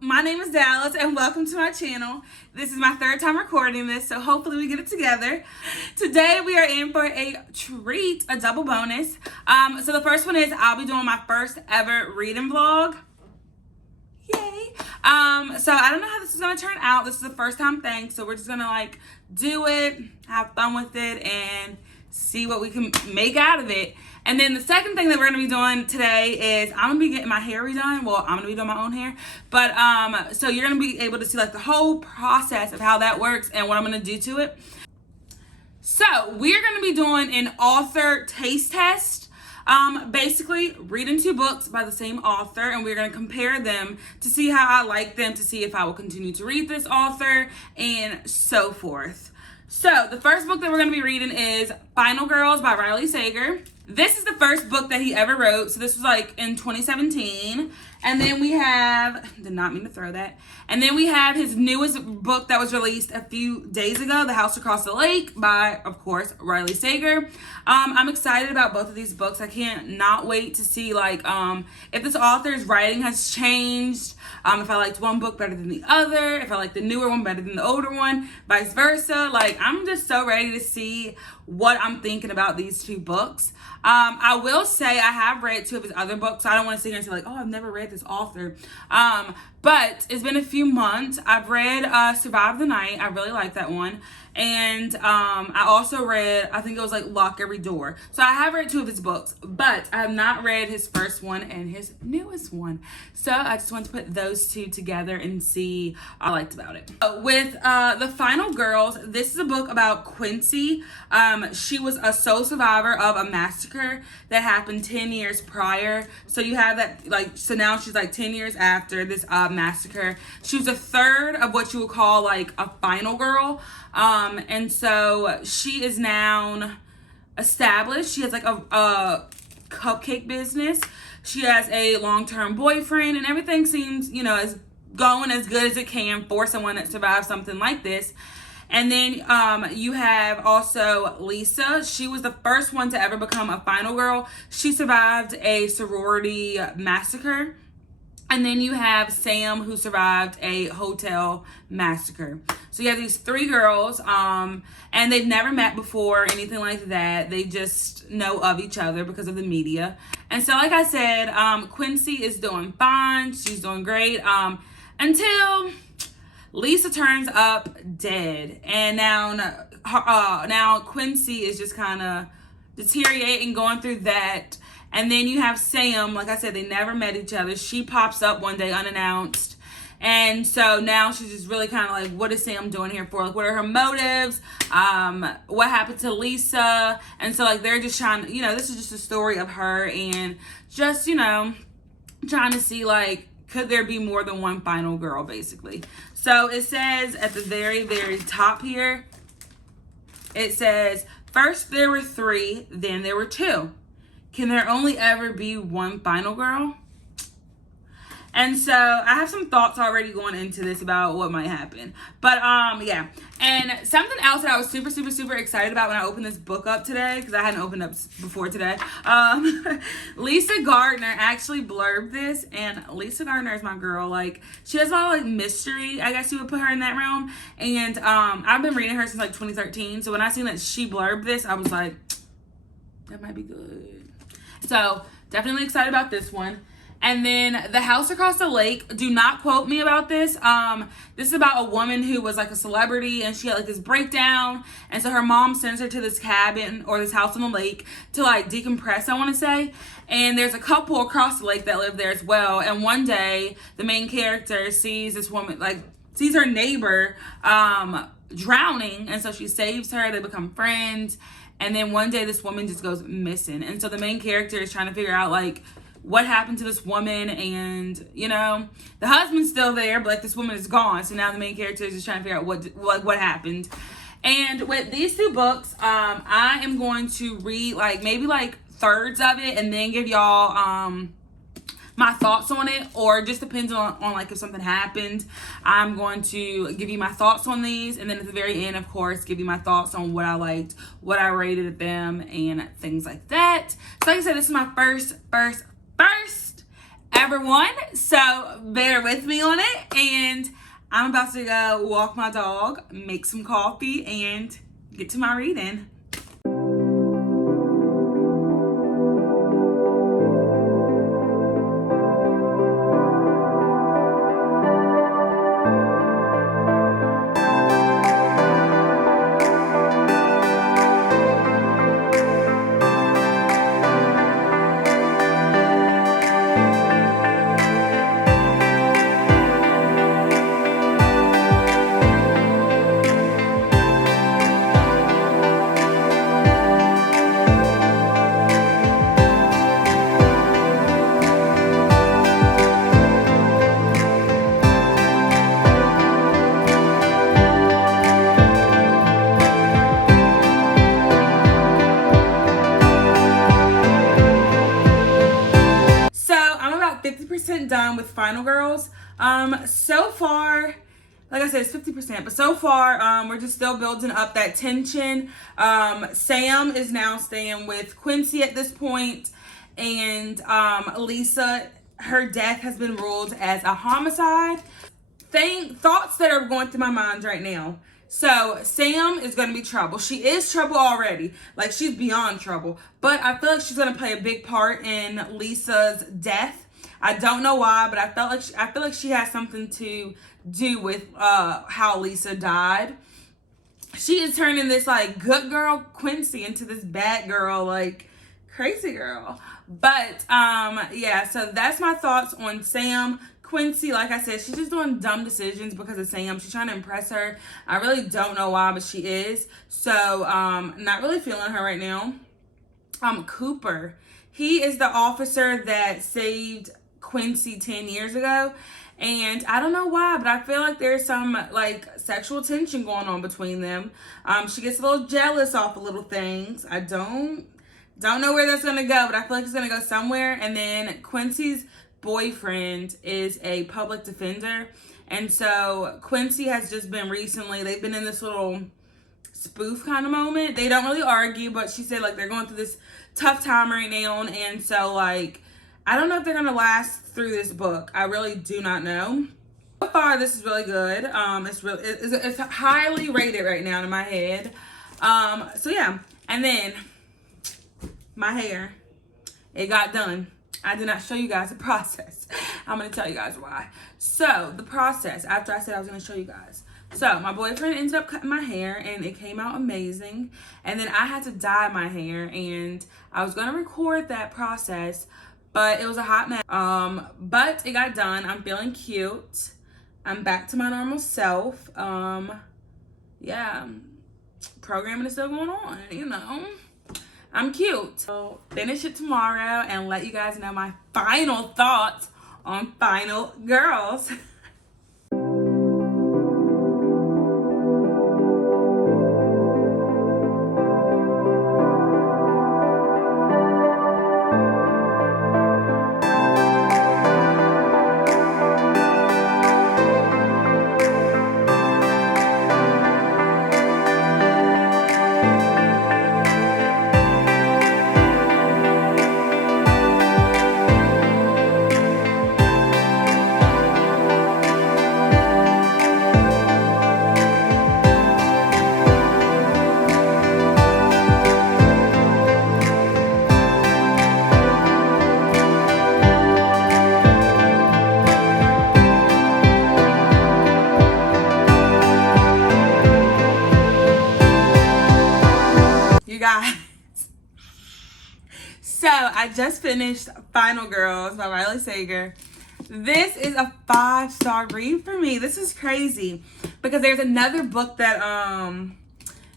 my name is Dallas and welcome to my channel. This is my third time recording this, so hopefully we get it together. Today we are in for a treat, a double bonus. So the first one is I'll be doing my first ever reading vlog. Yay. So I don't know how this is gonna turn out. This is a first time thing, so we're just gonna do it, have fun with it, and see what we can make out of it. And then the second thing that we're gonna be doing today is I'm gonna be getting my hair redone. Well, I'm gonna be doing my own hair, but so you're gonna be able to see the whole process of how that works and what I'm gonna do to it. So we're gonna be doing an author taste test. Basically reading two books by the same author, and we're going to compare them to see how I like them, to see if I will continue to read this author, and so forth. So the first book that we're going to be reading is Final Girls by Riley Sager. This is the first book that he ever wrote, so this was in 2017. And then we have, did not mean to throw that. And then we have his newest book that was released a few days ago, The House Across the Lake by, of course, Riley Sager. I'm excited about both of these books. I can't not wait to see if this author's writing has changed, if I liked one book better than the other, if I like the newer one better than the older one, vice versa. I'm just so ready to see what I'm thinking about these two books. I will say I have read two of his other books, so I don't want to sit here and say oh, I've never read this author. But it's been a few months. I've read Survive the Night. I really like that one. And I also read, I think it was Lock Every Door. So I have read two of his books, but I have not read his first one and his newest one. So I just want to put those two together and see what I liked about it. With The Final Girls, this is a book about Quincy. She was a sole survivor of a massacre that happened 10 years prior. So you have that, so now she's 10 years after this massacre. She was a third of what you would call a final girl. And so she is now established. She has a cupcake business. She has a long-term boyfriend, and everything seems, is going as good as it can for someone that survived something like this. And then you have also Lisa. She was the first one to ever become a final girl. She survived a sorority massacre. And then you have Sam, who survived a hotel massacre. So you have these three girls, and they've never met before, anything like that. They just know of each other because of the media. And so, like I said, Quincy is doing fine. She's doing great until Lisa turns up dead. And now Quincy is just kind of deteriorating, going through that. And then you have Sam. Like I said, they never met each other. She pops up one day unannounced. And so now she's just really kind of what is Sam doing here for? What are her motives? What happened to Lisa? And so they're just trying to, this is just a story of her and just, trying to see could there be more than one final girl, basically. So it says at the very, very top here, it says, first there were three, then there were two. Can there only ever be one final girl? And so I have some thoughts already going into this about what might happen. But yeah. And something else that I was super, super, super excited about when I opened this book up today, because I hadn't opened up before today. Lisa Gardner actually blurbed this, and Lisa Gardner is my girl. She has a lot of mystery, I guess you would put her in that realm. And I've been reading her since 2013. So when I seen that she blurbed this, I was like, that might be good. So definitely excited about this one. And then The House Across the Lake, do not quote me about this. This is about a woman who was a celebrity, and she had this breakdown. And so her mom sends her to this cabin or this house on the lake to decompress, I want to say. And there's a couple across the lake that live there as well. And one day the main character sees this woman, sees her neighbor drowning. And so she saves her. They become friends. And then one day this woman just goes missing. And so the main character is trying to figure out what happened to this woman. And the husband's still there, but this woman is gone. So now the main character is just trying to figure out what happened. And with these two books, I am going to read maybe thirds of it and then give y'all my thoughts on it, or just depends on if something happened. I'm going to give you my thoughts on these, and then at the very end, of course, give you my thoughts on what I liked, what I rated them, and things like that. So like I said, this is my first everyone. So bear with me on it. And I'm about to go walk my dog, make some coffee, and get to my reading. Done with Final Girls. So far, like I said, it's 50%, but so far, we're just still building up that tension. Sam is now staying with Quincy at this point, and Lisa, her death has been ruled as a homicide. Thoughts that are going through my mind right now. So Sam is going to be trouble. She is trouble already. Like, she's beyond trouble. But I feel like she's going to play a big part in Lisa's death. I don't know why, but I feel like she has something to do with how Lisa died. She is turning this like good girl Quincy into this bad girl, like crazy girl. But yeah, so that's my thoughts on Sam. Quincy, like I said, she's just doing dumb decisions because of Sam. She's trying to impress her. I really don't know why, but she is. So not really feeling her right now. Cooper, he is the officer that saved Quincy 10 years ago, and I don't know why, but I feel like there's some like sexual tension going on between them. She gets a little jealous off of little things. I don't know where that's gonna go, but I feel like it's gonna go somewhere. And then Quincy's boyfriend is a public defender, and so Quincy has just been recently, they've been in this little spoof kind of moment. They don't really argue, but she said like they're going through this tough time right now, and so like I don't know if they're gonna last through this book. I really do not know. So far, this is really good. It's highly rated right now in my head. So yeah, and then my hair, it got done. I did not show you guys the process. I'm gonna tell you guys why. So the process, after I said I was gonna show you guys. So my boyfriend ended up cutting my hair, and it came out amazing. And then I had to dye my hair, and I was gonna record that process, but it was a hot mess. But it got done. I'm feeling cute. I'm back to my normal self. Yeah, programming is still going on, you know. I'm cute. So finish it tomorrow and let you guys know my final thoughts on Final Girls. You guys, so I just finished Final Girls by Riley Sager. This is a 5-star read for me. This is crazy because there's another book that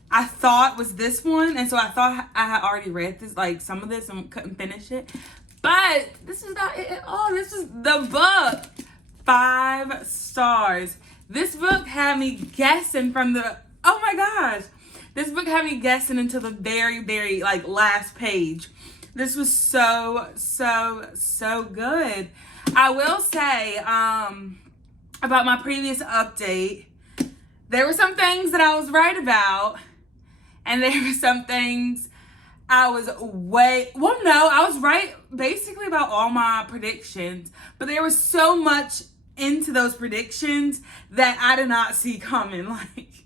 I thought was this one, and so I thought I had already read this, like some of this, and couldn't finish it. But this is not it at all. This is the book. 5 stars. This book had me guessing from the, oh my gosh. This book had me guessing until the very, very like last page. This was so good. I will say, about my previous update, there were some things that I was right about, and there were some things I was I was right basically about all my predictions, but there was so much into those predictions that I did not see coming. Like,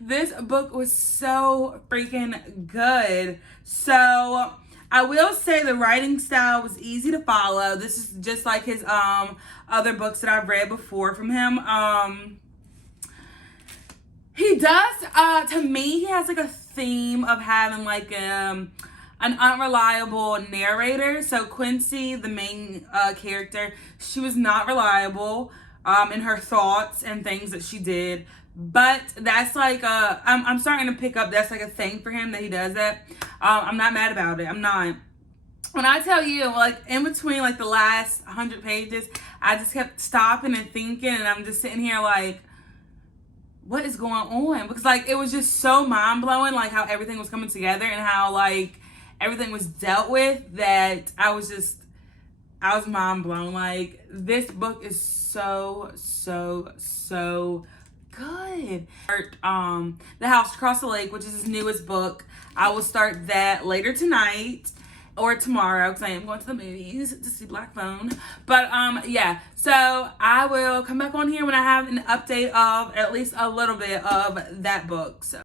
this book was so freaking good. So I will say the writing style was easy to follow. This is just like his other books that I've read before from him. He does, to me, he has like a theme of having like an unreliable narrator. So Quincy, the main character, she was not reliable in her thoughts and things that she did. But that's like I'm starting to pick up that's like a thing for him that he does that. I'm not mad about it. I'm not. When I tell you, like, in between like the last 100 pages, I just kept stopping and thinking, and I'm just sitting here like, what is going on? Because like it was just so mind-blowing, like how everything was coming together and how like everything was dealt with, that I was mind blown. Like, this book is so good. The House Across the Lake, which is his newest book. I will start that later tonight or tomorrow, because I am going to the movies to see Black Phone. But yeah, so I will come back on here when I have an update of at least a little bit of that book. So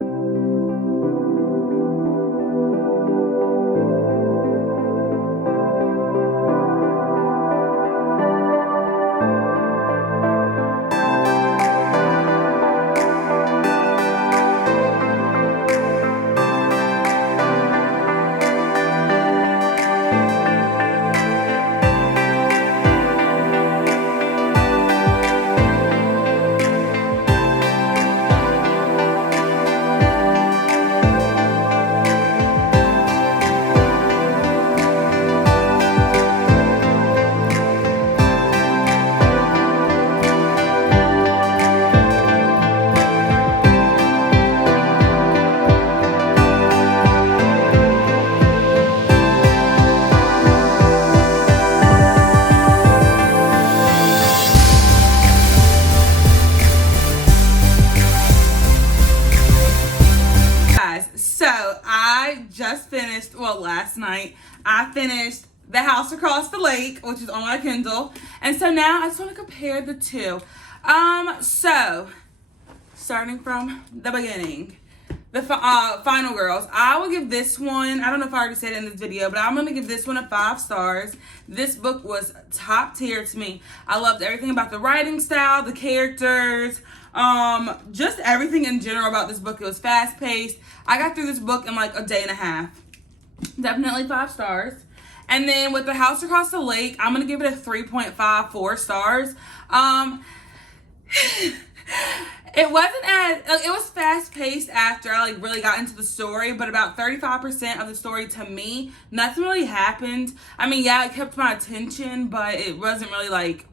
just finished, well, last night, I finished The House Across the Lake, which is on my Kindle. And so now I just want to compare the two. So, starting from the beginning, the Final Girls. I will give this one, I don't know if I already said it in this video, but I'm going to give this one a 5 stars. This book was top tier to me. I loved everything about the writing style, the characters, just everything in general about this book. It was fast paced. I got through this book in like a day and a half. Definitely 5 stars. And then with The House Across the Lake, I'm going to give it a 3.54 stars. It wasn't it was fast paced after I like really got into the story, but about 35% of the story to me, nothing really happened. I mean, yeah, it kept my attention, but it wasn't really like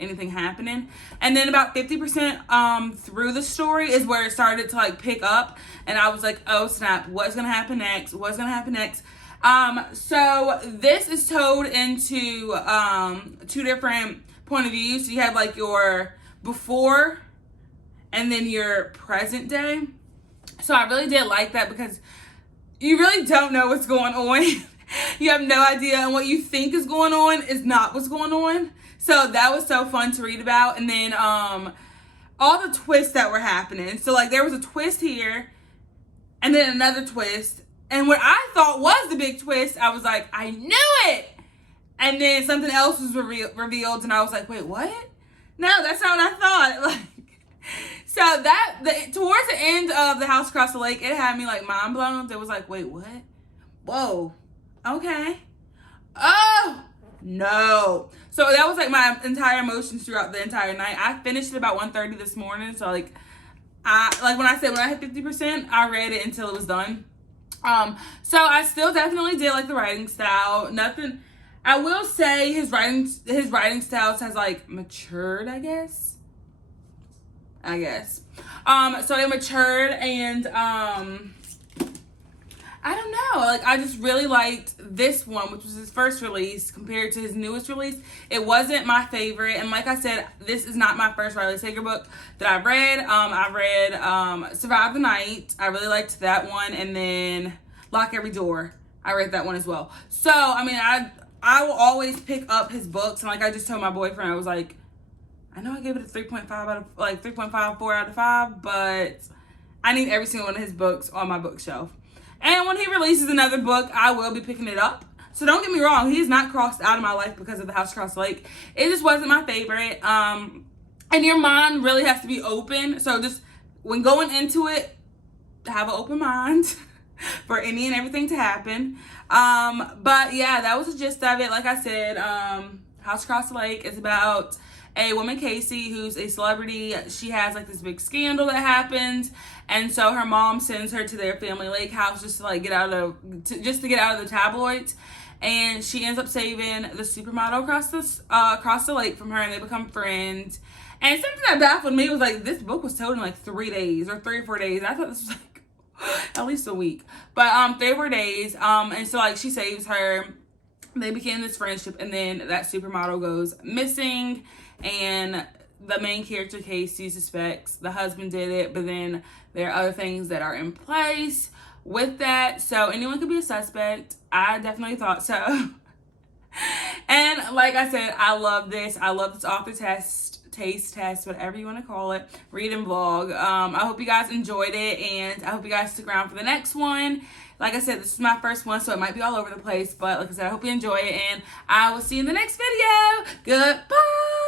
anything happening. And then about 50% through the story is where it started to like pick up, and I was like, oh snap, what's gonna happen next? What's gonna happen next? So this is told into 2 different point of views. So you have like your before and then your present day. So I really did like that, because you really don't know what's going on. You have no idea, and what you think is going on is not what's going on. So that was so fun to read about. And then all the twists that were happening. So like there was a twist here and then another twist. And what I thought was the big twist, I was like, I knew it. And then something else was revealed, and I was like, wait, what? No, that's not what I thought. Like, so towards the end of The House Across the Lake, it had me like mind blown. It was like, wait, what? Whoa. Okay. Oh, no. So that was like my entire emotions throughout the entire night. I finished it about 1:30 this morning. So like when I hit 50%, I read it until it was done. So I still definitely did like the writing style. Nothing, I will say his writing styles has like matured, I guess. So it matured, and I don't know, like I just really liked this one, which was his first release, compared to his newest release. It wasn't my favorite, and like I said, this is not my first Riley Sager book that I've read. I read Survive the Night. I really liked that one, and then Lock Every Door. I read that one as well. So, I mean, I will always pick up his books. And like I just told my boyfriend, I was like, I know I gave it a 3.5 out of, like 3.54 out of 5, but I need every single one of his books on my bookshelf. And when he releases another book, I will be picking it up. So don't get me wrong, he is not crossed out of my life because of The House Across the Lake. It just wasn't my favorite. And your mind really has to be open. So just when going into it, have an open mind for any and everything to happen. But yeah, that was the gist of it. Like I said, House Across the Lake is about a woman, Casey, who's a celebrity. She has like this big scandal that happens, and so her mom sends her to their family lake house just to like get out of the tabloids. And she ends up saving the supermodel across the lake from her, and they become friends. And something that baffled me was like, this book was told in like 3 days or 3 or 4 days. I thought this was like at least a week, but 3 or 4 days. And so like she saves her. They begin this friendship, and then that supermodel goes missing, and the main character, Casey, suspects the husband did it, but then there are other things that are in place with that. So anyone could be a suspect. I definitely thought so. And like I said, I love this. I love this author taste test, whatever you want to call it, read and vlog. I hope you guys enjoyed it, and I hope you guys stick around for the next one. Like I said, this is my first one, so it might be all over the place, but like I said, I hope you enjoy it, and I will see you in the next video. Goodbye.